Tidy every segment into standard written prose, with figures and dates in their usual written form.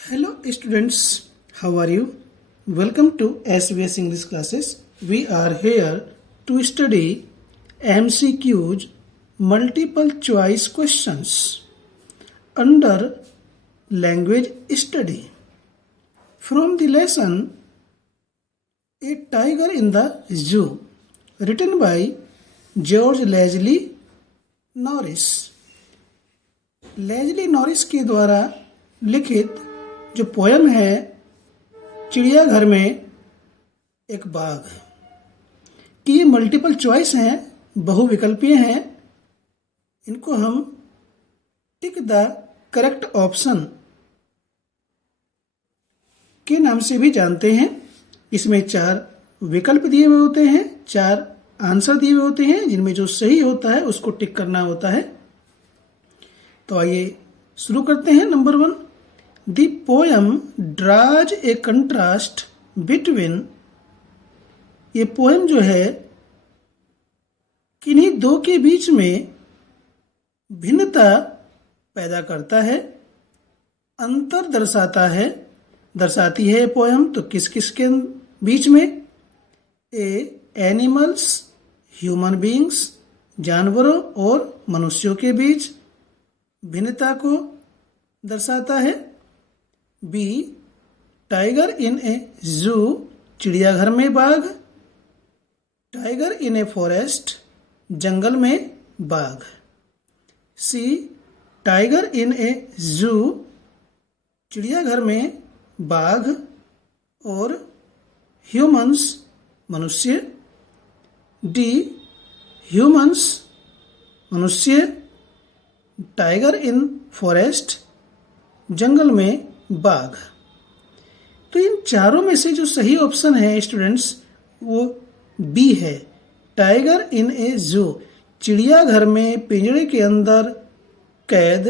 Hello students, how are you? Welcome to SBS English classes. We are here to study MCQs, multiple choice questions under language study. From the lesson A Tiger in the Zoo, written by George Leslie Norris. Leslie Norris के द्वारा लिखित जो poem है चिड़ियाघर में एक बाघ, कि ये मल्टीपल चॉइस हैं, बहुविकल्पीय हैं। इनको हम टिक द करेक्ट ऑप्शन के नाम से भी जानते हैं। इसमें 4 विकल्प दिए हुए होते हैं, 4 आंसर दिए हुए होते हैं, जिनमें जो सही होता है उसको टिक करना होता है। तो आइए शुरू करते हैं। Number 1, the poem draws A contrast between. ये पोयम जो है किन्हीं दो के बीच में भिन्नता पैदा करता है, अंतर दर्शाती है। पोयम तो किस किस के बीच में? ए एनिमल्स, ह्यूमन बीइंग्स, जानवरों और मनुष्यों के बीच भिन्नता को दर्शाता है। बी टाइगर इन ए जू, चिड़ियाघर में बाघ। टाइगर इन ए फॉरेस्ट, जंगल में बाघ। सी टाइगर इन ए जू, चिड़ियाघर में बाघ और ह्यूमंस, मनुष्य। डी ह्यूमंस, मनुष्य, टाइगर इन फॉरेस्ट, जंगल में बाघ। तो इन चारों में से जो सही ऑप्शन है स्टूडेंट्स वो बी है, टाइगर इन ए जू। चिड़ियाघर में पिंजरे के अंदर कैद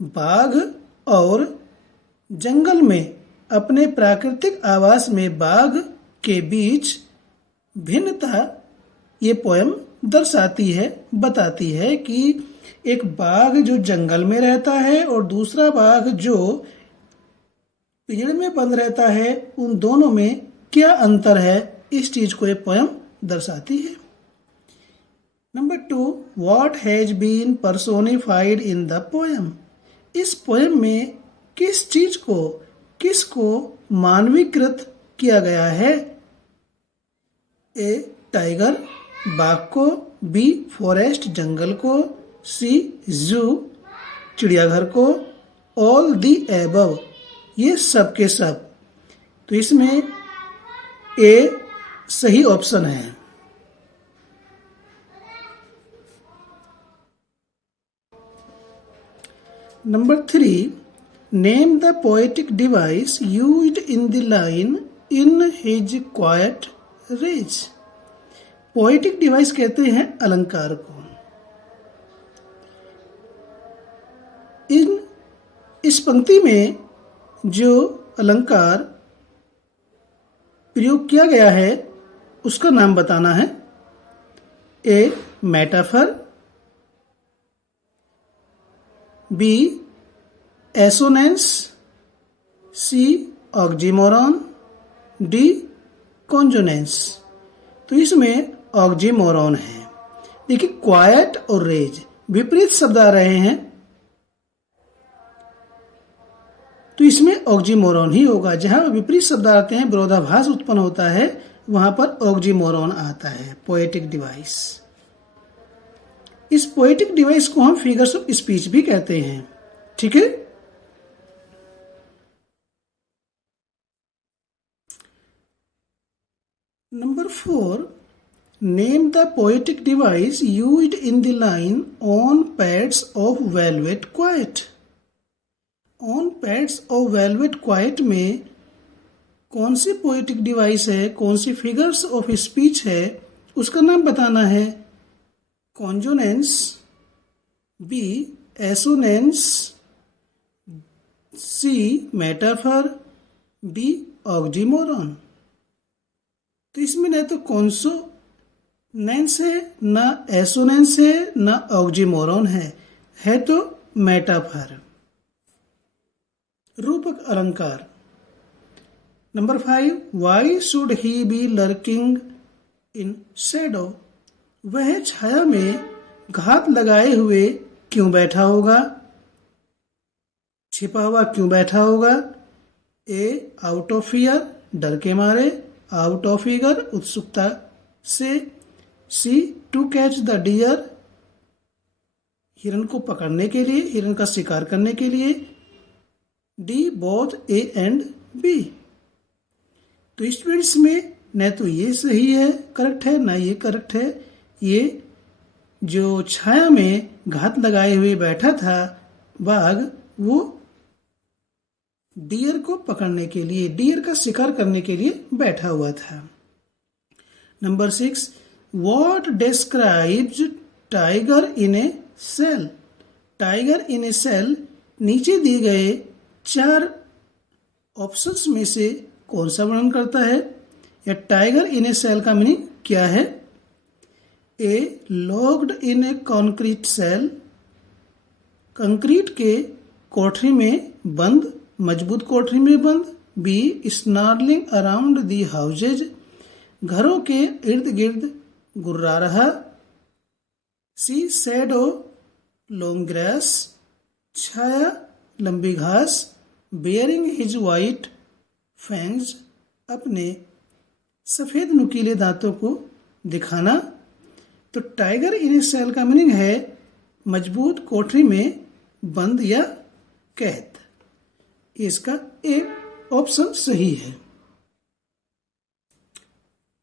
बाघ और जंगल में अपने प्राकृतिक आवास में बाघ के बीच भिन्नता ये पोयम दर्शाती है, बताती है कि एक बाघ जो जंगल में रहता है और दूसरा बाघ जो पिंजरे में बंद रहता है, उन दोनों में क्या अंतर है, इस चीज को ये पोयम दर्शाती है। Number 2, what has been personified in the poem. इस पोयम में किस चीज को, किसको मानवीकृत किया गया है? ए टाइगर, बाघ को। बी फॉरेस्ट, जंगल को। सी जू, चिड़ियाघर को। ऑल दी एबव, ये सब के सब। तो इसमें ए सही ऑप्शन है। Number 3, name the poetic device used in the line in his quiet rage. Poetic device कहते हैं अलंकार को। इस पंक्ति में जो अलंकार प्रयोग किया गया है उसका नाम बताना है। ए मेटाफर, बी एसोनेंस, सी ऑक्जीमोरॉन, डी कॉन्जोनेंस। तो इसमें ऑक्जीमोरॉन है। देखिए क्वाइट और रेज विपरीत शब्द आ रहे हैं, तो इसमें ऑक्जीमोरॉन ही होगा। जहां विपरीत शब्द आते हैं, विरोधाभास उत्पन्न होता है, वहां पर ऑक्जीमोरॉन आता है। पोएटिक डिवाइस, इस पोएटिक डिवाइस को हम फिगर्स ऑफ स्पीच भी कहते हैं। ठीक है। Number 4, name the poetic device used in the line on pads of velvet quite. On pads of velvet quite में कौन सी पोएटिक डिवाइस है, कौन सी फिगर्स ऑफ स्पीच है, उसका नाम बताना है। कॉन्जोनेंस, बी एसोनेंस, सी मेटाफर, डी ऑक्जीमोरॉन। तो इसमें न तो कॉन्सोनेंस है, ना एसोनेंस है, ना ऑक्जीमोरॉन है तो मेटाफर। रूपक अलंकार। Number 5, why should he be lurking in shadow? वह छाया में घात लगाए हुए क्यों बैठा होगा? छिपा हुआ क्यों बैठा होगा? ए, आउट ऑफ फियर, डर के मारे। आउट ऑफ ईगर, उत्सुकता से। सी, टू कैच द डियर, हिरन को पकड़ने के लिए, हिरन का शिकार करने के लिए। D, both A and B. तो स्टूडेंट्स में न तो ये सही है करेक्ट है, ना ये करेक्ट है। ये जो छाया में घात लगाए हुए बैठा था बाघ, वो डियर को पकड़ने के लिए, डियर का शिकार करने के लिए बैठा हुआ था। Number 6, what describes tiger in a cell? Tiger in a cell नीचे दिए गए 4 ऑप्शंस में से कौन सा वर्णन करता है? या टाइगर इन ए सेल का मीनिंग क्या है? A, locked in a concrete cell, concrete के कोठरी में बंद, मजबूत कोठरी में बंद। B, snarling around the houses, घरों के इर्द गिर्द गुर्रा रहा। सी, शैडो लॉन्ग ग्रास, छाया लंबी घास। बेयरिंग हिज वाइट फैंग्स, अपने सफेद नुकीले दांतों को दिखाना। तो टाइगर इन ए सेल का मीनिंग है मजबूत कोठरी में बंद या कैद। इसका एक ऑप्शन सही है।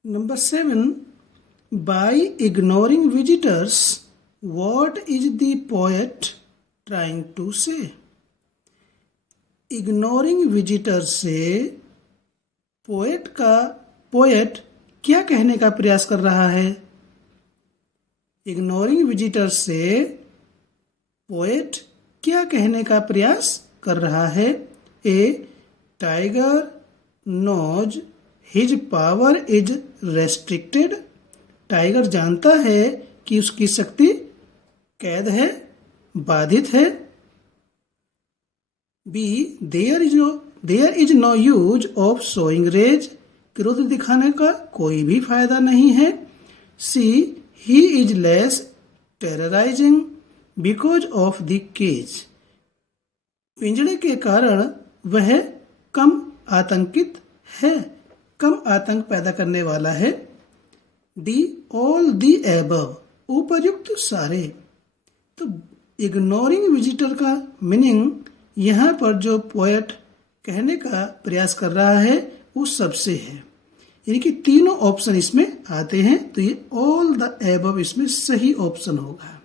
Number 7, by ignoring visitors what is the poet trying to say? Ignoring visitors से पोएट क्या कहने का प्रयास कर रहा है? इग्नोरिंग विजिटर्स से पोएट क्या कहने का प्रयास कर रहा है? A, tiger knows his power is restricted, tiger जानता है कि उसकी शक्ति कैद है, बाधित है। B, there is no use of showing rage, क्रोध दिखाने का कोई भी फायदा नहीं है। C, he is less terrorising because of the cage, पिंजड़े के कारण वह कम आतंकित है, कम आतंक पैदा करने वाला है। डी, ऑल दी एबव, उपर्युक्त सारे। तो इग्नोरिंग विजिटर का मीनिंग यहाँ पर जो पोएट कहने का प्रयास कर रहा है वो सबसे है, यानी कि तीनों ऑप्शन इसमें आते हैं, तो ये ऑल द एबव इसमें सही ऑप्शन होगा।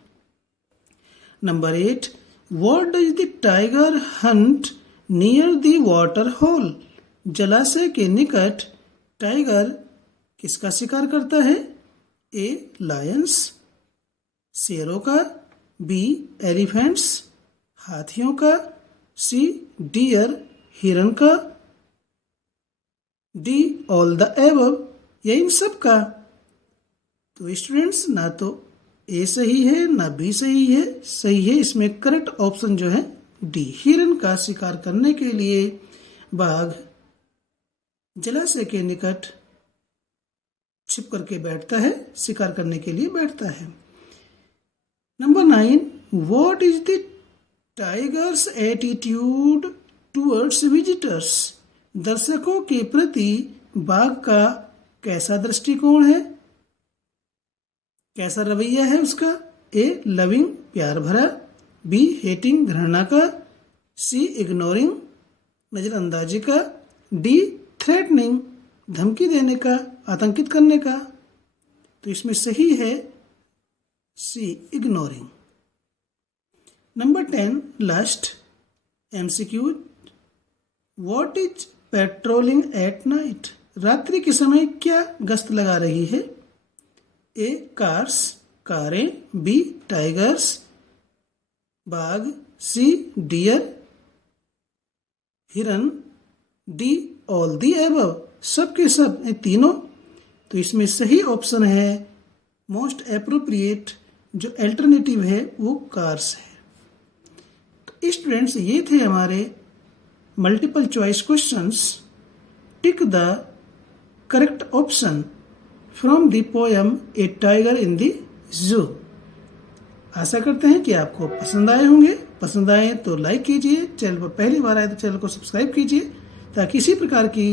Number 8, what does the tiger hunt near the water hole? जलाशय के निकट टाइगर किसका शिकार करता है? ए, लायंस, शेरों का। बी, एलिफेंट्स, हाथियों का। सी, डियर, हिरन का। डी, ऑल द एबव, या इन सब का। तो स्टूडेंट्स ना तो ए सही है ना बी सही है, सही है इसमें करेक्ट ऑप्शन जो है डी, हिरन का शिकार करने के लिए बाघ जलाशय के निकट छिप करके बैठता है, शिकार करने के लिए बैठता है। Number 9, what is the tigers attitude towards visitors? दर्शकों के प्रति बाघ का कैसा दृष्टिकोण है, कैसा रवैया है उसका? ए, लविंग, प्यार भरा। बी, हेटिंग, घृणा का। सी, इग्नोरिंग, नजरअंदाजी का। डी, थ्रेटनिंग, धमकी देने का, आतंकित करने का। तो इसमें सही है C, ignoring. Number 10, last MCQ, what is patrolling at night? रात्रि के समय क्या गश्त लगा रही है? ए, कार्स, कारें। बी, टाइगर्स, बाघ। सी, डियर, हिरन। डी, ऑल दी एबव, सब के सब, ये तीनों। तो इसमें सही ऑप्शन है मोस्ट एप्रोप्रिएट, जो अल्टरनेटिव है वो कार्स है। तो स्टूडेंट्स ये थे हमारे multiple choice questions. Tick the correct option from the poem A Tiger in the Zoo. आशा करते हैं कि आपको पसंद आए होंगे। पसंद आए तो लाइक कीजिए, चैनल पर पहली बार आए तो चैनल को सब्सक्राइब कीजिए ताकि इसी प्रकार की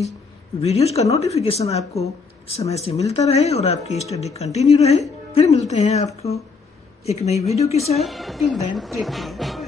वीडियोज का नोटिफिकेशन आपको समय से मिलता रहे और आपकी स्टडी कंटिन्यू रहे। फिर मिलते हैं आपको एक नई वीडियो के साथ। Till then take care.